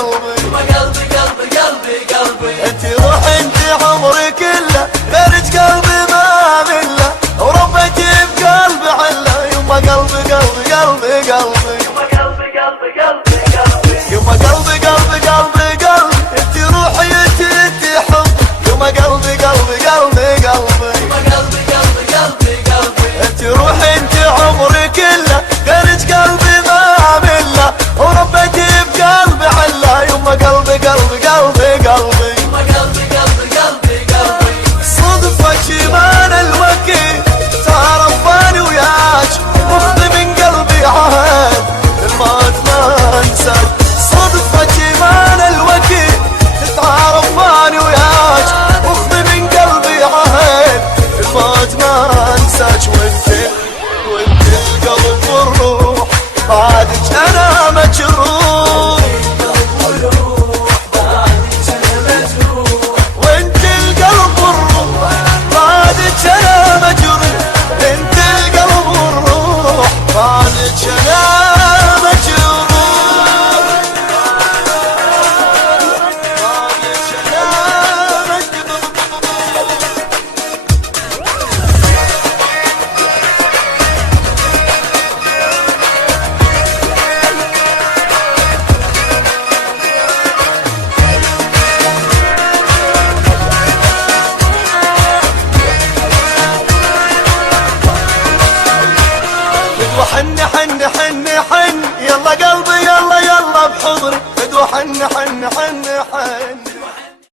قلبي قلبي قلبي قلبي قلبي انت روح انت عمري كله غيرك قلبي ما مله وربيتي بقلبي عله يما قلبي قلبي قلبي قلبي قلبي قلبي قلبي قلبي يما قلبي قلبي قلبي قلبي انت روحي انت حب يما قلبي قلبي قلبي قلبي قلبي قلبي قلبي قلبي انت روحي انت عمري كله غيرك قلبي ما مله وربيتي بقلبي عله يما قلبي قلبي قلبي قلبي قلبي قلبي قلبي قلبي صدفة شمان الوكيل تعرفاني وياك مخذي من قلبي عهد الموت ما انساك صدفة شمان الوكيل تعرفاني وياك مخذي من قلبي عهد الموت ما انساك وانت القلب والروح بعدك انا مجروح وانت القلب والروح بعدك انا مجروح انت القلب والروح بعدك انا مجروح بعدك انا مجروح حن حن حن حن يلا قلبي يلا يلا بحضري فدوى حن حن حن حن